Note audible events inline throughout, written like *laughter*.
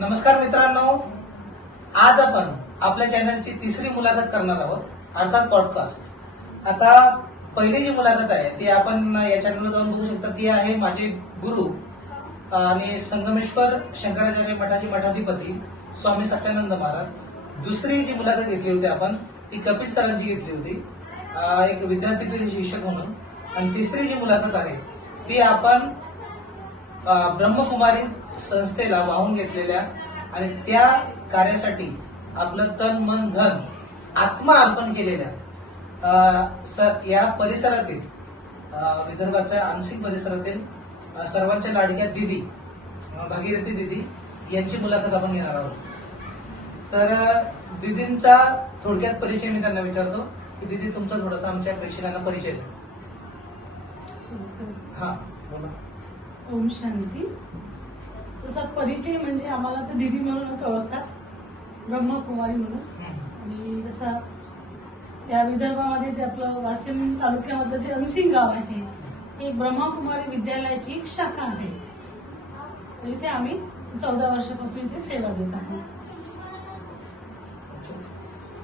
नमस्कार मित्रांनो. आज आपण आपल्या चॅनलची तिसरी मुलाखत करणार आहोत अर्थात पॉडकास्ट आता पहिली जी मुलाखत आहे ती आपण या चॅनलवर जाऊन बघू शकता. ती आहे माझे गुरु आणि संगमेश्वर शंकराचार्य मठाचे मठाधिपती स्वामी सत्यानंद महाराज. दुसरी जी मुलाखत घेतली होती आपण ती कपिल सरांची घेतली होती एक विद्यार्थी शिक्षक म्हणून. आणि तिसरी जी मुलाखत आहे ती आपण ब्रह्मकुमारी संस्थेला वाहून घेतलेल्या आणि त्या कार्यासाठी आपलं तन मन धन आत्मा अर्पण केलेल्या या परिसरातील विदर्भाच्या आंशिक परिसरातील सर्वांच्या लाडक्या दिदी भागीरथी दिदी यांची मुलाखत आपण घेणार आहोत. तर दिदींचा थोडक्यात परिचय मी त्यांना विचारतो. की दिदी तुमचा थोडासा आमच्या प्रेक्षकांना परिचय द्या. हा. ओम शांती तसा परिचय म्हणजे आम्हाला तर दिदी म्हणूनच ओळखतात. ब्रह्मकुमारी म्हणून. आणि जसा या विदर्भामध्ये जे आपलं वाशिम तालुक्यामधलं जे अनसिंग गाव आहे हे ब्रह्मकुमारी विद्यालयाची एक शाखा आहे. इथे आम्ही चौदा वर्षापासून इथे सेवा देत आहोत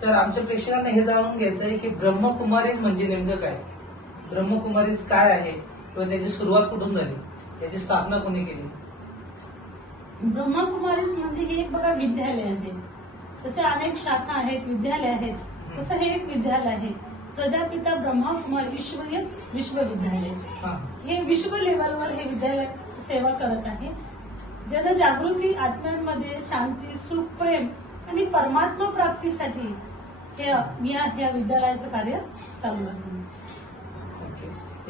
तर आमच्या प्रेक्षकांना हे जाणून घ्यायचं आहे की ब्रह्मकुमारीज म्हणजे नेमकं काय? ब्रह्मकुमारीज काय आहे? किंवा त्याची सुरुवात कुठून झाली? त्याची स्थापना कोणी केली? ब्रह्मकुमारीज म्हणजे हे एक बघा विद्यालय आहे. तसे अनेक शाखा आहेत विद्यालय आहेत. तसं हे एक विद्यालय आहे. प्रजापिता ब्रह्मकुमार ईश्वरीय विश्वविद्यालय. हा. हे विश्व लेवलवर हे विद्यालय सेवा करत आहे. जनजागृती आत्म्यांमध्ये शांती सुख प्रेम आणि परमात्मा प्राप्तीसाठी हे या विद्यालयाचं कार्य चालू आहे.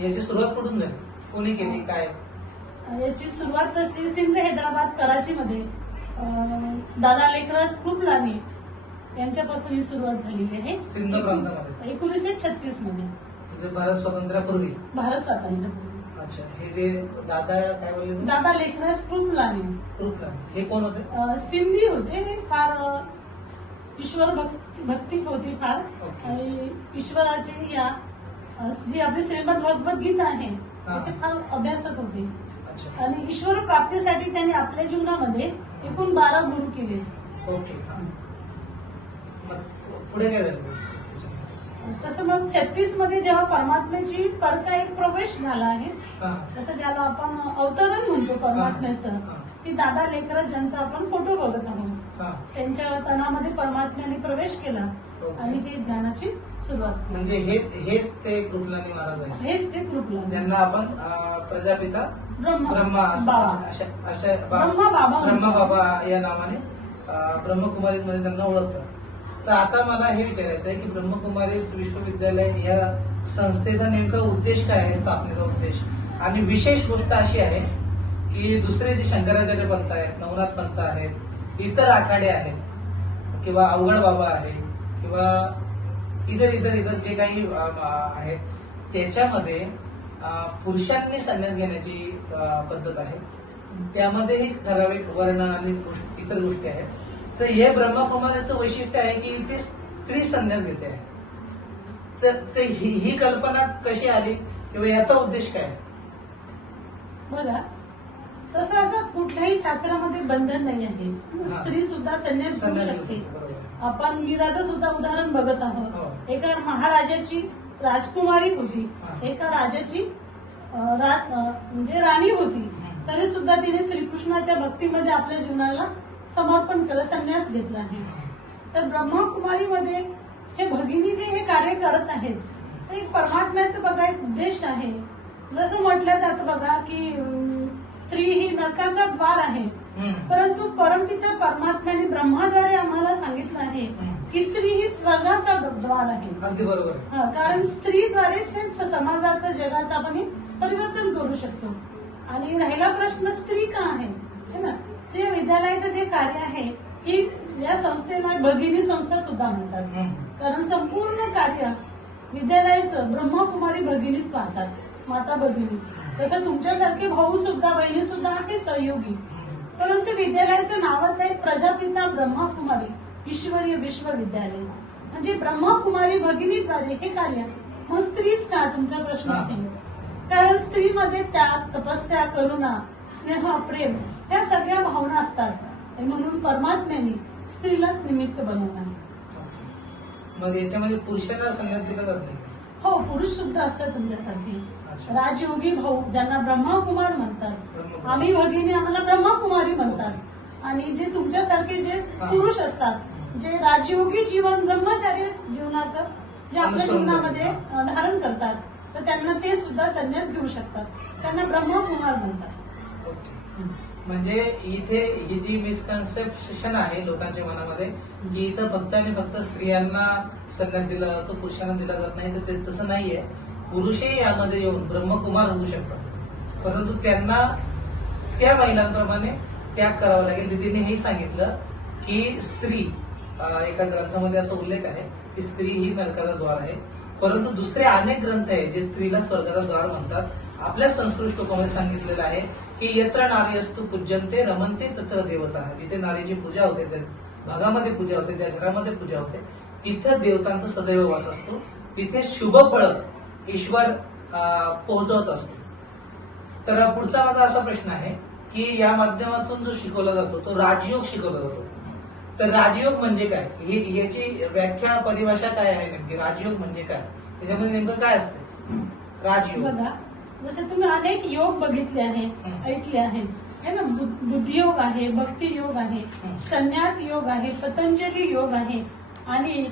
याची सुरुवात कुठून झाली? कोणी केली? काय? याची सुरुवात तशी सिंध हैदराबाद कराचीमध्ये. दादा लेकराज खूप लावी यांच्यापासून ही सुरुवात झालेली आहे. सिंध प्रांतामध्ये. एकोणीसशे छत्तीसमध्ये म्हणजे भारत स्वातंत्र्यापूर्वी. भारत स्वातंत्र्य अच्छा हे जे दादा काय बोलले? दादा रुपला. हे कोण होते? सिंधी होते. फार ईश्वर भक्- भक्ती होती फार. आणि ईश्वराची या जी आपली श्रीमद भगवत गीता आहे. त्याचे फार अभ्यासक होते. आणि ईश्वर प्राप्तीसाठी त्यांनी आपल्या जीवनामध्ये एकूण बारा गुरु केले. ओके. पुढे काय झालं? तसं मग छत्तीसमध्ये जेव्हा परमात्म्याची परका एक प्रवेश झाला आहे तसं ज्याला आपण अवतरण म्हणतो परमात्म्याचं. की दादा लेकरच ज्यांचा आपण फोटो बघत आहोत त्यांच्या तनामध्ये परमात्म्याने प्रवेश केला. आणि हे ज्ञानाची सुरुवात. म्हणजे हे हेच ते कृपलानी महाराज आहे हेच ते कृपला त्यांना आपण प्रजापिता ब्रह्म ब्रह्मा बाबा. अशा- ब्रह्मा या नावाने ब्रह्मकुमारी मध्ये त्यांना ओळखतात. तर आता मला हे विचारायचं आहे की ब्रह्मकुमारी विश्वविद्यालय या संस्थेचा नेमका उद्देश काय आहे स्थापनेचा उद्देश? आणि विशेष गोष्ट अशी आहे की दुसरे जे शंकराचार्य पंथ आहेत नवनाथ पंथ आहेत इतर आखाडे आहेत किंवा अवघड बाबा आहे किंवा इतर इतर इतर जे काही आहेत त्याच्यामध्ये पुरुषांनी संन्यास घेण्याची पद्धत आहे. त्यामध्ये एक ठराविक वर्ण आणि इतर गोष्टी आहेत. तर हे ब्रह्मकुमारीचं वैशिष्ट्य आहे की ते स्त्री संन्यास घेते. आहे तर ही ही कल्पना कशी आली? किंवा याचा उद्देश काय? बघा तसं असं कुठल्याही शास्त्रामध्ये बंधन नाही आहे. स्त्री सुद्धा संन्यास घेऊ शकते. आपण मीराचं सुद्धा उदाहरण बघत आहोत हो. एका महाराजाची राजकुमारी होती. एका राजाची म्हणजे राणी होती. तरी सुद्धा तिने श्रीकृष्णाच्या भक्तीमध्ये आपल्या जीवनाला समर्पण केलं संन्यास घेतला आहे तर ब्रह्मकुमारीमध्ये हे भगिनी जे हे कार्य करत आहेत ते एक परमात्म्याचं बघा एक उद्देश आहे जसं म्हटलं जातं बघा की स्त्री ही नरकाचा द्वार आहे. परंतु परमपिता परमात्म्याने ब्रह्माद्वारे आम्हाला सांगितलं आहे. की स्त्री ही स्वर्गाचा द्वार आहे. अगदी बरोबर. हा, कारण स्त्रीद्वारेच हे स- समाजाचं जगाचं आपण परिवर्तन करू शकतो. आणि राहिला प्रश्न स्त्री का आहे? है ना? से विद्यालयाचं जे कार्य आहे ही या संस्थेला भगिनी संस्था सुद्धा म्हणतात. कारण संपूर्ण कार्य विद्यालयाचं ब्रह्मकुमारी भगिनीच पाहतात माता भगिनी. तसं तुमच्यासारखे भाऊ सुद्धा बहिणी सुद्धा आहे सहयोगी. परंतु विद्यालयाचं नावच आहे प्रजापिता ब्रह्मकुमारी ईश्वरीय विश्वविद्यालय. म्हणजे ब्रह्मकुमारी भगिनीद्वारे हे कार्य मग स्त्रीच का? तुमचा प्रश्न. आहे. कारण स्त्रीमध्ये त्याग तपस्या करुणा स्नेह प्रेम ह्या सगळ्या भावना असतात. म्हणून परमात्म्याने स्त्रीलाच निमित्त बनवलं आहे. मग याच्यामध्ये पुरुषांना संन्यास दिला जात नाही. हो पुरुष सुद्धा असतात तुमच्यासाठी. राजयोगी भाऊ ज्यांना ब्रह्मकुमार म्हणतात. आम्ही भगिनी आम्हाला ब्रह्मकुमारी म्हणतात. आणि जे तुमच्यासारखे जे. पुरुष असतात जे राजयोगी जीवन ब्रह्मचार्य जीवनाचं जे आपल्या जीवनामध्ये धारण करतात तर त्यांना ते सुद्धा संन्यास घेऊ शकतात. त्यांना ब्रह्मकुमार म्हणतात. म्हणजे इथे ही जी मिसकन्सेप्शन आहे लोकांच्या मनामध्ये की इथं फक्त आणि फक्त स्त्रियांना संन्यास दिला जातो पुरुषांना दिला जात नाही तर ते तसं नाहीये. पुरुषही यामध्ये येऊन ब्रह्मकुमार होऊ शकतात. परंतु त्यांना त्या महिलांप्रमाणे त्याग करावा लागेल. दिदीने हे सांगितलं की स्त्री एका ग्रंथामध्ये असा उल्लेख आहे की स्त्री ही नरकाचा द्वार आहे. परंतु दुसरे अनेक ग्रंथ आहे जे स्त्रीला स्वर्गाचा द्वार म्हणतात. आपल्या संस्कृत श्लोकामध्ये सांगितलेलं आहे की यत्र नारी असतो पूज्यंते रमनते तत्र देवता. जिथे नारीची पूजा होते त्या भागामध्ये पूजा होते त्या घरामध्ये पूजा होते तिथं देवतांचा सदैव वास असतो. तिथे शुभ फळ ईश्वर पोहोचवत असतो. तर पुढचा माझा असा प्रश्न आहे की या माध्यमातून जो शिकवला जातो तो राजयोग शिकवला जातो. तर राजयोग म्हणजे काय? हे याची व्याख्या परिभाषा काय आहे नेमकी? राजयोग म्हणजे काय? त्याच्यामध्ये नेमकं काय असतं? राजयोग. बघा जसे तुम्ही अनेक योग बघितले आहेत ऐकले आहेत है ना? बुद्धियोग आहे भक्ती योग आहे संन्यास योग आहे पतंजली योग आहे आणि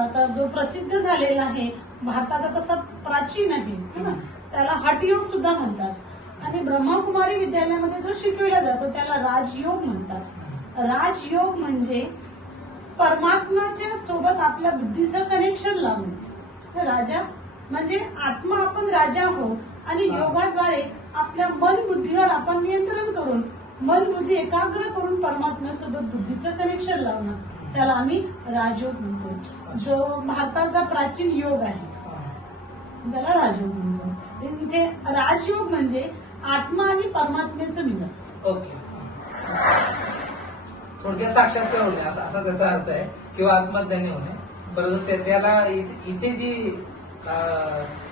आता जो प्रसिद्ध झालेला आहे भारताचा तसा प्राचीन आहे ना? त्याला हठयोग सुद्धा म्हणतात. आणि ब्रह्मकुमारी विद्यालयामध्ये जो शिकवला जातो त्याला राजयोग म्हणतात. राजयोग म्हणजे परमात्माच्या सोबत आपल्या बुद्धीचं कनेक्शन लावणे. तर राजा म्हणजे आत्मा आपण राजा हो आणि. योगाद्वारे आपल्या मन बुद्धीवर आपण नियंत्रण करून मन बुद्धी एकाग्र करून परमात्म्यासोबत बुद्धीचं कनेक्शन लावणं. त्याला आम्ही राजयोग म्हणतो. जो भारताचा प्राचीन योग आहे ज्याला राजयोग म्हणतो तिथे राजयोग म्हणजे आत्मा आणि परमात्म्याचं मिलन ओके. थोडक्यात साक्षात्कार होणे असा असा त्याचा अर्थ आहे किंवा आत्मज्ञानी होणे. परंतु त्याला इथे इथे जी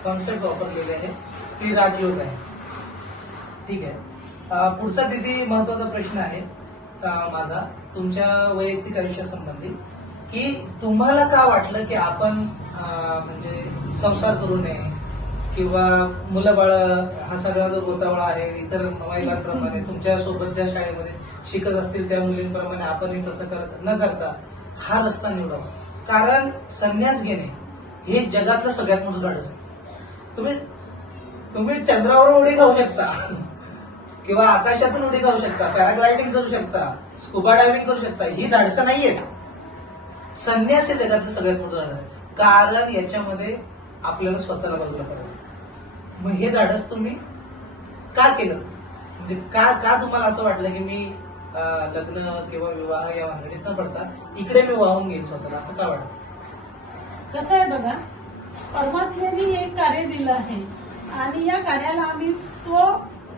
कॉन्सेप्ट वापरलेली आहे ती राजयोग आहे. ठीक आहे. पुढचा तिथे महत्त्वाचा प्रश्न आहे माझा तुमच्या वैयक्तिक आयुष्यासंबंधी की तुम्हाला का वाटलं की आपण म्हणजे संसार करू नये. किंवा मुलं बाळ हा सगळा जो गोतावळा आहे इतर महिलांप्रमाणे तुमच्या सोबतच्या शाळेमध्ये शिकत असतील त्या मुलींप्रमाणे आपणही तसं कर न करता हा रस्ता निवडावा. कारण संन्यास घेणे हे जगातलं सगळ्यात मोठं धाडस आहे. तुम्ही तुम्ही चंद्रावर उडी खाऊ शकता. किंवा आकाशातून उडी खाऊ शकता पॅराग्लायडिंग करू शकता स्कुबा डायव्हिंग करू शकता ही धाडसं नाहीयेत. संन्यास हे जगातलं सगळ्यात मोठं धाडस आहे. कारण याच्यामध्ये आपल्याला स्वतःला बघायला पाहिजे मग हे धाडस तुम्ही का केलं? म्हणजे का का तुम्हाला असं वाटलं की मी लग्न किंवा विवाह या भानगडीत न पडता इकडे मी वाहून घेईन स्वतःला? असं का वाटत कसं आहे बघा परमात्म्याने एक कार्य दिलं आहे आणि या कार्याला आम्ही स्व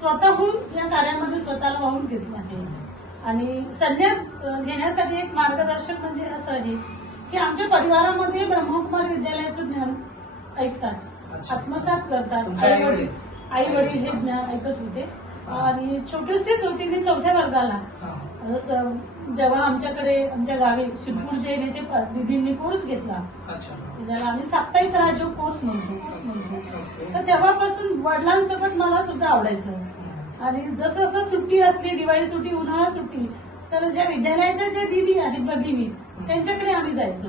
स्वतःहून या कार्यामध्ये स्वतःला वाहून घेतलं आहे. आणि संन्यास घेण्यासाठी एक मार्गदर्शक म्हणजे असं आहे की आमच्या परिवारामध्ये ब्रह्मकुमार विद्यालयाचं ज्ञान ऐकतात. आत्मसात करतात आई? वडील आई वडील हे ज्ञान ऐकत होते आणि छोटीशीच होती मी चौथ्या वर्गाला. जसं जेव्हा आमच्याकडे आमच्या गावी शिरपूर येथे प- दिदींनी कोर्स घेतला त्याला आम्ही साप्ताहिक राजो कोर्स म्हणतो कोर्स म्हणतो. तर तेव्हापासून वडिलांसोबत मला सुद्धा आवडायचं आणि जसं जसं सुट्टी असली दिवाळी सुट्टी उन्हाळा सुट्टी तर ज्या विद्यालयाच्या ज्या दिदी आहेत भगिनी त्यांच्याकडे आम्ही जायचो.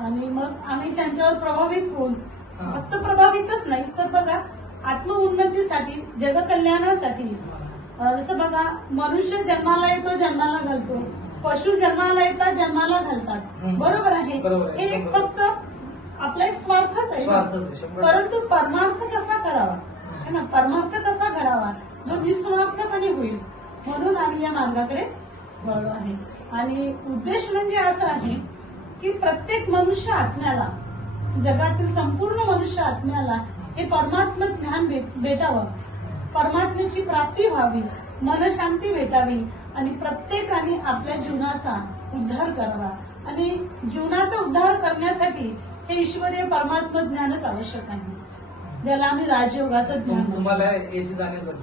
आणि मग आम्ही त्यांच्यावर प्रभावित होऊन. फक्त प्रभावितच नाही तर बघा आत्मउन्नतीसाठी जगकल्याणासाठी. जसं बघा मनुष्य जन्माला येतो जन्माला घालतो. पशु जन्माला येतात जन्माला घालतात. बरोबर आहे. हे एक. फक्त आपला एक स्वार्थच आहे. परंतु परमार्थ कसा करावा? है ना परमार्थ कसा घडावा जो निस्वार्थपणे होईल. म्हणून आम्ही या मार्गाकडे वळलो आहे. आणि उद्देश म्हणजे असा आहे की प्रत्येक मनुष्य आत्म्याला जगातील संपूर्ण मनुष्य आत्म्याला हे परमात्म ज्ञान भेट- भेटावं परमात्म्याची प्राप्ती व्हावी मनशांती भेटावी आणि प्रत्येकाने आपल्या जीवनाचा उद्धार करावा आणि जीवनाचा उद्धार करण्यासाठी हे ईश्वरीय परमात्म ज्ञानच आवश्यक आहे ज्याला आम्ही राजयोगाचं ज्ञान. तुम्हाला याची जाणीव झाली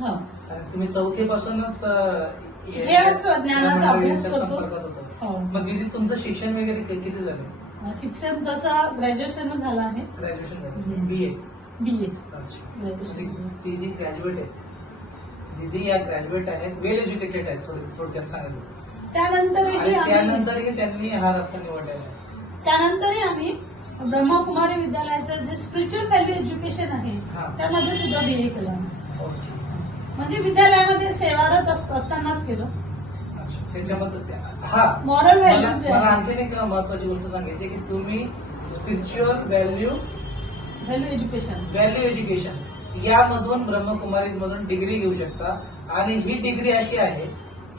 हो. तुम्ही चौथीपासूनच हेच ज्ञानाचा अभ्यास करतो. हो. मग दिदी तुमचं शिक्षण वगैरे किती झालं शिक्षण तसं ग्रॅज्युएशन झालं आहे? Graduation. B A B A graduate आहे दीदी या ग्रॅज्युएट आहेत वेल एज्युकेटेड आहेत थोड- थोडक्यात सांगायचं. त्यानंतरही त्यानंतरही त्यांनी हा रस्ता निवडलेला त्यानंतरही आम्ही ब्रह्मकुमारी विद्यालयाचं जे स्पिरिच्युअल व्हॅल्यू एज्युकेशन आहे हा. त्यामध्ये सुद्धा बी ए केलं. म्हणजे विद्यालयामध्ये सेवारत अस- असतानाच केलं. अच्छा. त्याच्यामध्ये त्या- हा. मॉरल मला व्हॅल्यूज मला आणखीन एक महत्वाची गोष्ट सांगायची की तुम्ही spiritual value value education value education यामधून ब्रह्मकुमारी मधून डिग्री घेऊ शकता. आणि ही डिग्री अशी आहे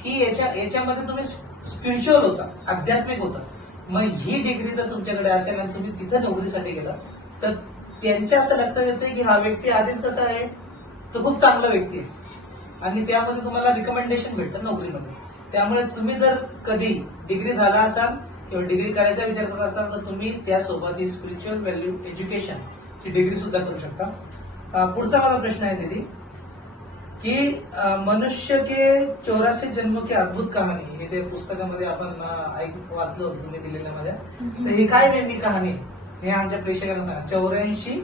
की याच्या याच्यामध्ये तुम्ही स्पिरिच्युअल होता आध्यात्मिक होता. मग ही डिग्री जर तुमच्याकडे असेल आणि तुम्ही तिथं नोकरीसाठी गेला. तर त्यांच्या असं लक्षात येते की हा व्यक्ती आधीच कसा आहे? तो खूप चांगला व्यक्ती आहे. आणि त्यामध्ये तुम्हाला रिकमेंडेशन भेटतं नोकरीमध्ये. त्यामुळे तुम्ही जर कधी डिग्री झाला असाल किंवा डिग्री करायचा विचार करत असाल तर तुम्ही त्यासोबत ही स्पिरिच्युअल व्हॅल्यू एज्युकेशन ची डिग्री सुद्धा करू शकता. पुढचा माझा प्रश्न आहे दीदी की मनुष्य के चौरासी जन्म की अद्भुत कहाणी हे ते पुस्तकामध्ये आपण ऐक वाचलं होतं तुम्ही दिलेल्या माझ्या तर ही काय नेमकी कहाणी? हे आमच्या प्रेक्षकांना सांगा. चौऱ्याऐंशी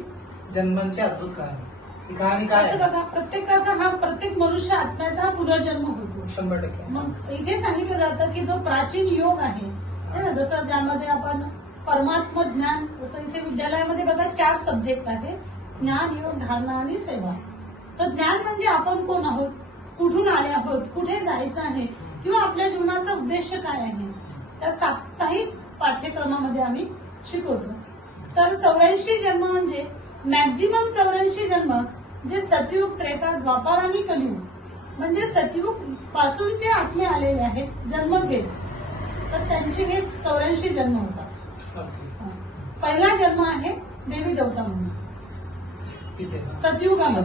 जन्मांची अद्भुत कहाणी. ही कहाणी काय बघा प्रत्येकाचा हा प्रत्येक मनुष्य आत्म्याचा हा पुनर्जन्म होतो. शंभर टक्के. मग इथे सांगितलं जातं की जो प्राचीन योग आहे ना? जसं ज्यामध्ये आपण परमात्म ज्ञान जसं इथे विद्यालयामध्ये बघा चार सब्जेक्ट आहे ज्ञान योग धारणा आणि सेवा. तर ज्ञान म्हणजे आपण कोण आहोत? कुठून आले आहोत? कुठे जायचं आहे? किंवा आपल्या जीवनाचा उद्देश काय आहे? त्या साप्ताहिक पाठ्यक्रमामध्ये आम्ही शिकवतो. तर चौऱ्याऐंशी जन्म म्हणजे मॅक्झिमम चौऱ्याऐंशी जन्म जे सतयुग त्रेता द्वापार आणि कलियुग. म्हणजे सतयुगपासून जे आत्मे आलेले आहेत जन्म घेत तर त्यांचे हे चौऱ्याऐंशी जन्म होतात. पहिला जन्म आहे देवी देवता म्हणून. हा.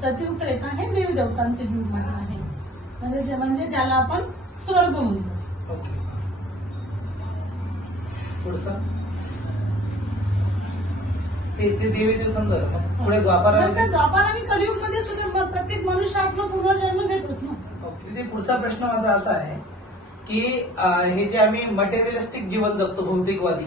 सतयुग त्रेता हे देवी देवतांचे युग म्हटलं आहे. म्हणजे म्हणजे ज्याला आपण स्वर्ग म्हणतो. ते ते देवी देवतां झालं मग पुढे द्वापारामध्ये द्वापार आणि कलियुगमध्ये सुद्धा प्रत्येक मनुष्य आपला पुनर्जन्म घेतोच ना पुढचा प्रश्न माझा असा आहे की हे जे आम्ही मटेरियलिस्टिक जीवन जगतो भौतिकवादी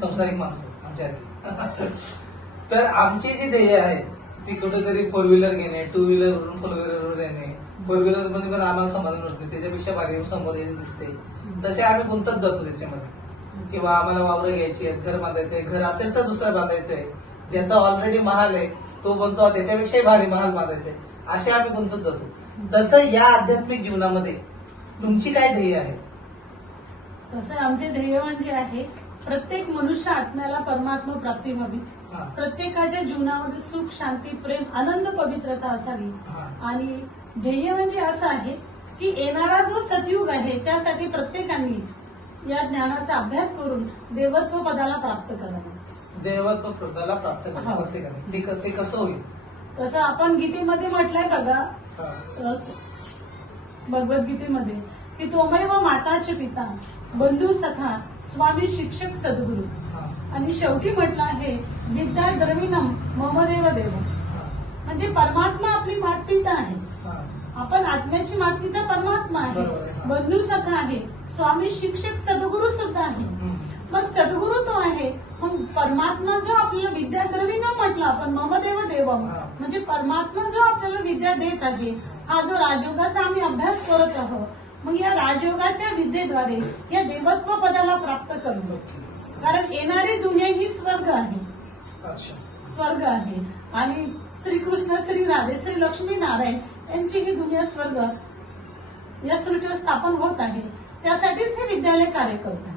संसारिक माणसं आमच्या *laughs* तर आमची जी ध्येय आहेत ती कुठेतरी फोर व्हीलर घेणे टू व्हीलर वरून फोर व्हीलरवर येणे. फोर व्हीलरमध्ये पण आम्हाला समाधान नसते त्याच्यापेक्षा भारी समोर दिसते. तसे आम्ही गुंतत जातो त्याच्यामध्ये. किंवा आम्हाला वावरं घ्यायची आहेत घर बांधायचंय घर असेल तर दुसरं बांधायचंय ज्याचा ऑलरेडी महाल आहे. तो बनतो त्याच्यापेक्षाही भारी महाल बांधायचंय असे आम्ही गुंतत जातो. तसं या आध्यात्मिक जीवनामध्ये तुमची काय ध्येय आहे? तसं आमचे ध्येय म्हणजे आहे प्रत्येक मनुष्य आत्म्याला परमात्मा प्राप्ती व्हावी प्रत्येकाच्या जीवनामध्ये सुख शांती प्रेम आनंद पवित्रता असावी. आणि ध्येय म्हणजे असं आहे की येणारा जो सतयुग आहे त्यासाठी प्रत्येकाने या ज्ञानाचा अभ्यास करून देवत्व पदाला प्राप्त करावं. देवत्व प्रदाला प्राप्त करा हा. प्रत्येकाने ते क- ते कसं होईल तसं आपण गीतेमध्ये म्हटलंय बघा हा. भगवद्गीतेमध्ये की तोमैव माताचे पिता बंधू सखा स्वामी शिक्षक सद्गुरू हा. आणि शेवटी म्हटलं आहे विद्या द्रविणम ममदेव देव हा. म्हणजे परमात्मा आपली मातपिता आहे हा. आपण आत्म्याची मातपिता परमात्मा आहे बरोबर आहे. बंधू सखा आहे स्वामी शिक्षक सद्गुरू सुद्धा आहे हम्म. मग सद्गुरू तो आहे. मग परमात्मा जो आपल्याला विद्या द्रविणम म्हटलं आपण ममदेव देवम. हा. म्हणजे परमात्मा जो आपल्याला विद्या देत आहे हा जो राजयोगाचा आम्ही अभ्यास करत आहोत मग या राजयोगाच्या विद्येद्वारे या देवत्व पदाला प्राप्त ओके. कारण येणारी दुनिया ही स्वर्ग आहे. स्वर्ग आहे. आणि श्रीकृष्ण श्री राधे श्री लक्ष्मी नारायण यांची ही दुनिया स्वर्ग या सृष्टीवर स्थापन होत आहे. त्यासाठीच हे विद्यालय कार्य करत आहे.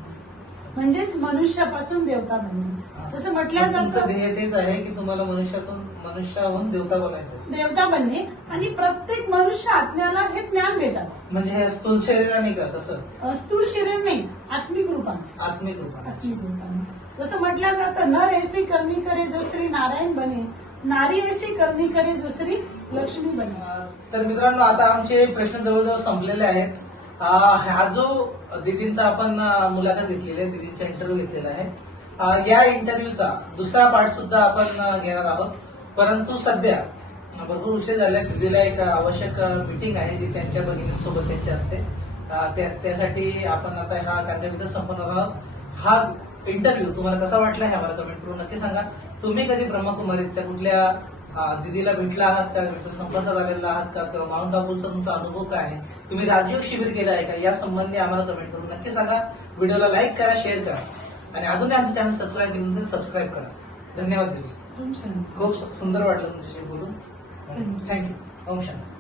म्हणजेच मनुष्यापासून देवता बनणे. जसं म्हटलं तुमचं जातं ध्येय तेच आहे की तुम्हाला मनुष्यातून मनुष्याहून देवता बनायचं देवता बनणे आणि प्रत्येक मनुष्य आत्म्याला हे ज्ञान देतात. म्हणजे हे स्थूल शरीराने का? कसं स्थूल शरीर नाही आत्मिक रूपाने आत्मिक रूपाने आत्मिक रूपाने म्हटलं जातं नर ऐसी करणी करे जो श्री नारायण बने नारी ऐसी करणी करे जो श्री लक्ष्मी बने. तर मित्रांनो आता आमचे प्रश्न जवळजवळ संपलेले आहेत. हा जो दिदींचा आपण मुलाखत घेतलेली आहे दिदींचा इंटरव्ह्यू घेतलेला आहे. या इंटरव्ह्यूचा दुसरा पार्ट सुद्धा आपण घेणार आहोत. परंतु सध्या भरपूर उशीर झाल्या. दिदीला एक आवश्यक मीटिंग आहे जी त्यांच्या भगिनींसोबत त्यांची असते. त्या- त्यासाठी आपण आता हा कार्यक्रम संपवणार आहोत. हा इंटरव्ह्यू तुम्हाला कसा वाटला हे आम्हाला कमेंट करून नक्की सांगा. तुम्ही कधी ब्रह्मकुमारीच्या कुठल्या दिदीला भेटला आहात का? तिथं संपर्कात आलेला आहात का? किंवा माउंट आबूचा तुमचा अनुभव काय आहे? तुम्ही राजयोग शिबिर केलं आहे का? या संबंधी आम्हाला कमेंट करून नक्की सांगा. व्हिडिओला लाईक करा शेअर करा. आणि अजूनही आमचं चॅनल सबस्क्राईब केलं नसेल सबस्क्राईब करा. धन्यवाद दिदी. खूप सुंदर वाटलं तुमच्याशी बोलून. Thank you. ओम शांती.